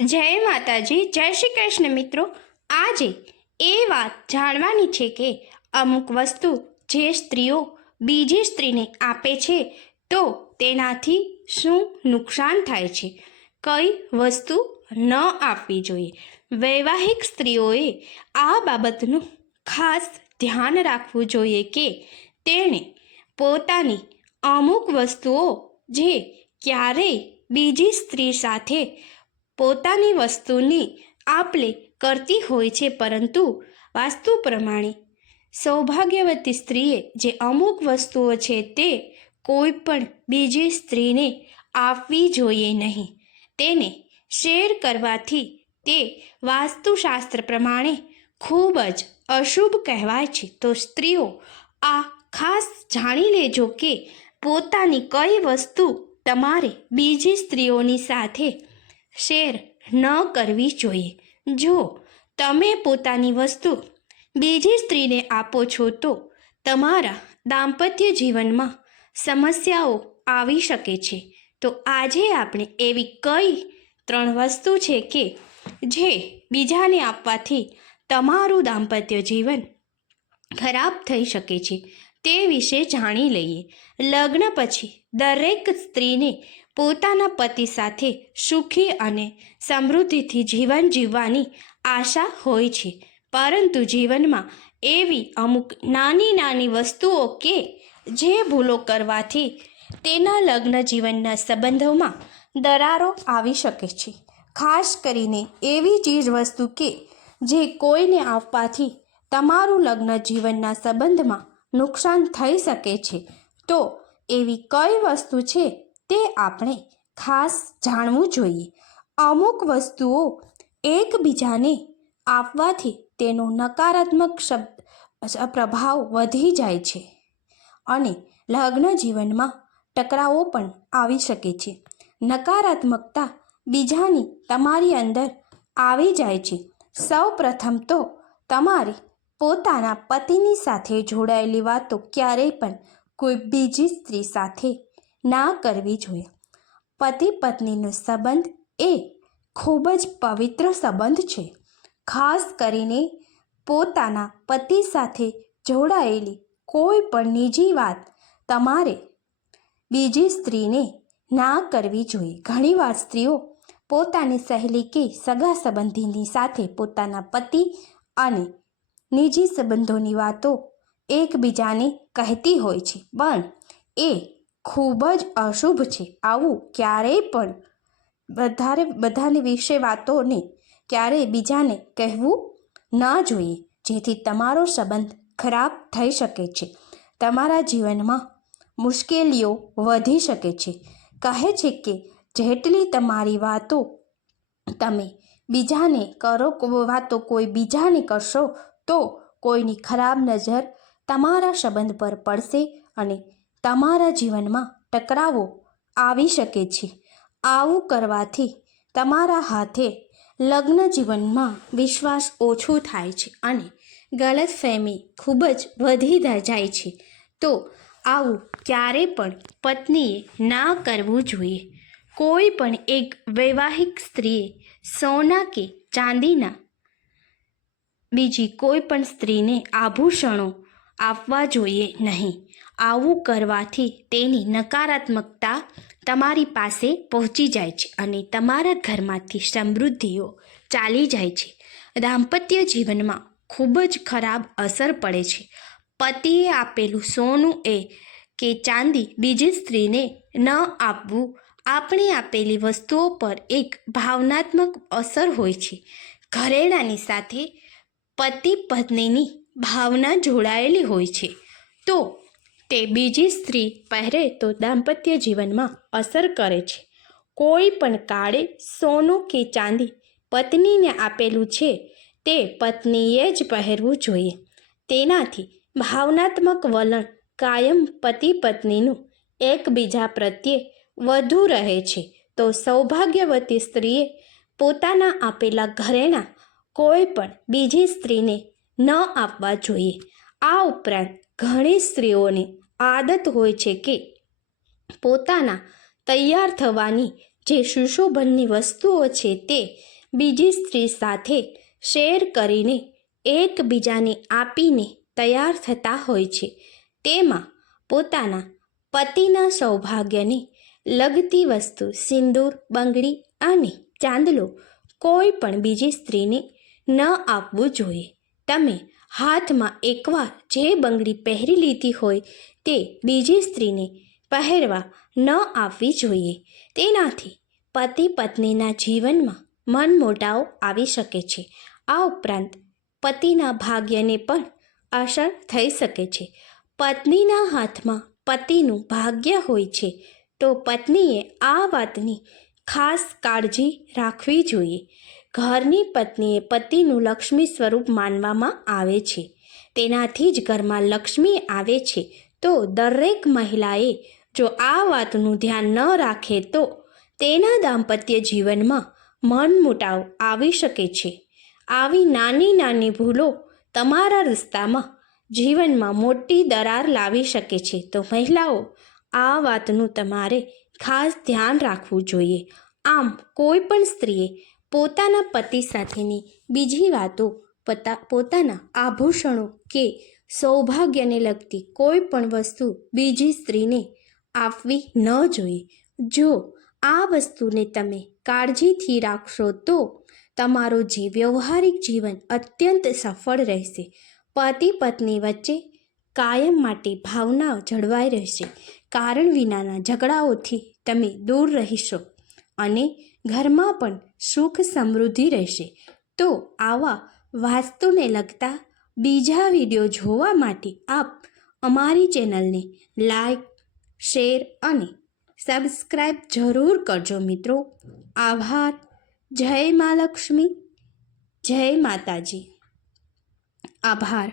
જય માતાજી, જય શ્રી કૃષ્ણ. મિત્રો, આજે એ વાત જાણવાની છે કે અમુક વસ્તુ જે સ્ત્રીઓ બીજી સ્ત્રીને આપે છે તો તેનાથી શું નુકસાન થાય છે, કઈ વસ્તુ ન આપવી જોઈએ. વૈવાહિક સ્ત્રીઓએ આ બાબતનું ખાસ ધ્યાન રાખવું જોઈએ કે તેણે પોતાની અમુક વસ્તુઓ જે ક્યારેય બીજી સ્ત્રી સાથે પોતાની વસ્તુની આપ-લે કરતી હોય છે, પરંતુ વાસ્તુ પ્રમાણે સૌભાગ્યવતી સ્ત્રીએ જે અમુક વસ્તુઓ છે તે કોઈ પણ બીજી સ્ત્રીને આપવી જોઈએ નહીં. તેને શેર કરવાથી તે વાસ્તુશાસ્ત્ર પ્રમાણે ખૂબ જ અશુભ કહેવાય છે. તો સ્ત્રીઓ આ ખાસ જાણી લેજો કે પોતાની કઈ વસ્તુ તમારે બીજી સ્ત્રીઓની સાથે શેર ન કરવી જોઈએ. જો તમે પોતાની વસ્તુ બીજી સ્ત્રીને આપો છો તો તમારા દાંપત્ય જીવનમાં સમસ્યાઓ આવી શકે છે. તો આજે આપણે એવી કઈ 3 વસ્તુ છે કે જે બીજાને આપવાથી તમારું દાંપત્ય જીવન ખરાબ થઈ શકે છે તે વિશે જાણી લઈએ. લગ્ન પછી દરેક સ્ત્રીને પોતાના પતિ સાથે સુખી અને સમૃદ્ધિથી જીવન જીવવાની આશા હોય છે, પરંતુ જીવનમાં એવી અમુક નાની નાની વસ્તુઓ કે જે ભૂલો કરવાથી તેના લગ્ન જીવનના સંબંધોમાં દરારો આવી શકે છે. ખાસ કરીને એવી ચીજ વસ્તુ કે જે કોઈને આપવાથી તમારું લગ્ન જીવનના સંબંધમાં નુકસાન થઈ શકે છે. તો એવી કઈ વસ્તુ છે તે આપણે ખાસ જાણવું જોઈએ. અમુક વસ્તુઓ એકબીજાને આપવાથી તેનો નકારાત્મક પ્રભાવ વધી જાય છે અને લગ્ન જીવનમાં ટકરાવો પણ આવી શકે છે. નકારાત્મકતા બીજાની તમારી અંદર આવી જાય છે. સૌ પ્રથમ તો તમારે પોતાના પતિની સાથે જોડાયેલી વાતો ક્યારેય પણ કોઈ બીજી સ્ત્રી સાથે ના કરવી જોઈએ. પતિ પત્નીનો સંબંધ એ ખૂબ જ પવિત્ર સંબંધ છે. ખાસ કરીને પોતાના પતિ સાથે જોડાયેલી કોઈ પણ નિજી વાત તમારે બીજી સ્ત્રીને ના કરવી જોઈએ. ઘણીવાર સ્ત્રીઓ પોતાની સહેલી કે સગા સંબંધીની સાથે પોતાના પતિ અને નિજી સંબંધોની વાતો એકબીજાને કહેતી હોય છે, પણ એ ખૂબ જ અશુભ છે. આવું ક્યારેય પણ બધાની વિશે વાતોને ક્યારેય બીજાને કહેવું ન જોઈએ, જેથી તમારો સંબંધ ખરાબ થઈ શકે છે. તમારા જીવનમાં મુશ્કેલીઓ વધી શકે છે. કહે છે કે જેટલી તમારી વાતો તમે બીજાને કરો, વાતો કોઈ બીજાને કરશો તો કોઈની ખરાબ નજર તમારા સંબંધ પર પડશે અને તમારા જીવનમાં ટકરાવો આવી શકે છે. આવું કરવાથી તમારા હાથે લગ્ન જીવનમાં વિશ્વાસ ઓછો થાય છે અને ગલતફહેમી ખૂબ જ વધી જાય છે. તો આવું ક્યારે પણ પત્નીએ ના કરવું જોઈએ. કોઈ પણ એક વૈવાહિક સ્ત્રીએ સોના કે ચાંદીના બીજી કોઈ પણ સ્ત્રીને આભૂષણો આપવા જોઈએ નહીં. આવું કરવાથી તેની નકારાત્મકતા તમારી પાસે પહોંચી જાય છે અને તમારા ઘરમાંથી સમૃદ્ધિઓ ચાલી જાય છે. દાંપત્ય જીવનમાં ખૂબ જ ખરાબ અસર પડે છે. પતિએ આપેલું સોનું કે ચાંદી બીજી સ્ત્રીને ન આપવું આપણે આપેલી વસ્તુઓ પર એક ભાવનાત્મક અસર હોય છે. ઘરેણાની સાથે પતિ પત્નીની ભાવના જોડાયેલી હોય છે, તો તે બીજી સ્ત્રી પહેરે તો દાંપત્ય જીવનમાં અસર કરે છે. કોઈ પણ કાળે સોનું કે ચાંદી પત્નીને આપેલું છે તે પત્નીએ જ પહેરવું જોઈએ. તેનાથી ભાવનાત્મક વલણ કાયમ પતિ પત્નીનું એકબીજા પ્રત્યે વધુ રહે છે. તો સૌભાગ્યવતી સ્ત્રીએ પોતાના આપેલા ઘરેણાં કોઈ પણ બીજી સ્ત્રીને ન આપવા જોઈએ. આ ઉપરાંત ઘણી સ્ત્રીઓની આદત હોય છે કે પોતાના તૈયાર થવાની જે સુશોભનની વસ્તુઓ છે તે બીજી સ્ત્રી સાથે શેર કરીને એકબીજાને આપીને તૈયાર થતા હોય છે. તેમાં પોતાના પતિના સૌભાગ્યને લગતી વસ્તુ સિંદૂર, બંગડી અને ચાંદલો કોઈ પણ બીજી સ્ત્રીને ન આપવું જોઈએ. તમે હાથમાં એકવાર જે બંગડી પહેરી લીધી હોય તે બીજી સ્ત્રીને પહેરવા ન આપવી જોઈએ. તેનાથી પતિ પત્નીના જીવનમાં મનમોટાવ આવી શકે છે. આ ઉપરાંત પતિના ભાગ્યને પણ અસર થઈ શકે છે. પત્નીના હાથમાં પતિનું ભાગ્ય હોય છે તો પત્નીએ આ વાતની ખાસ કાળજી રાખવી જોઈએ. ઘરની પત્નીએ પતિનું લક્ષ્મી સ્વરૂપ માનવામાં આવે છે. તેનાથી જ ઘરમાં લક્ષ્મી આવે છે. તો દરેક મહિલાએ જો આ વાતનું ધ્યાન ન રાખે તો તેના દાંપત્ય જીવનમાં મનમોટાવ આવી શકે છે. આવી નાની નાની ભૂલો તમારા રસ્તામાં જીવનમાં મોટી દરાર લાવી શકે છે. તો મહિલાઓ, આ વાતનું તમારે ખાસ ધ્યાન રાખવું જોઈએ. આમ કોઈ પણ સ્ત્રીએ પોતાના પતિ સાથેની બીજી વાતો, પોતાના આભૂષણો કે સૌભાગ્યને લગતી કોઈ પણ વસ્તુ બીજી સ્ત્રીને આપવી ન જોઈએ. જો આ વસ્તુને તમે કાળજીથી રાખશો તો તમારો વ્યવહારિક જીવન અત્યંત સફળ રહેશે. પતિ પત્ની વચ્ચે કાયમ માટે ભાવના જળવાઈ રહેશે. કારણ વિનાના ઝઘડાઓથી તમે દૂર રહીશો અને ઘરમાં પણ સુખ સમૃદ્ધિ રહેશે. તો આવા વાસ્તુને લગતા બીજા વિડીયો જોવા માટે આપ અમારી ચેનલને લાઈક, શેર અને સબસ્ક્રાઈબ જરૂર કરજો મિત્રો. આભાર. જય મા લક્ષ્મી, જય માતાજી. આભાર.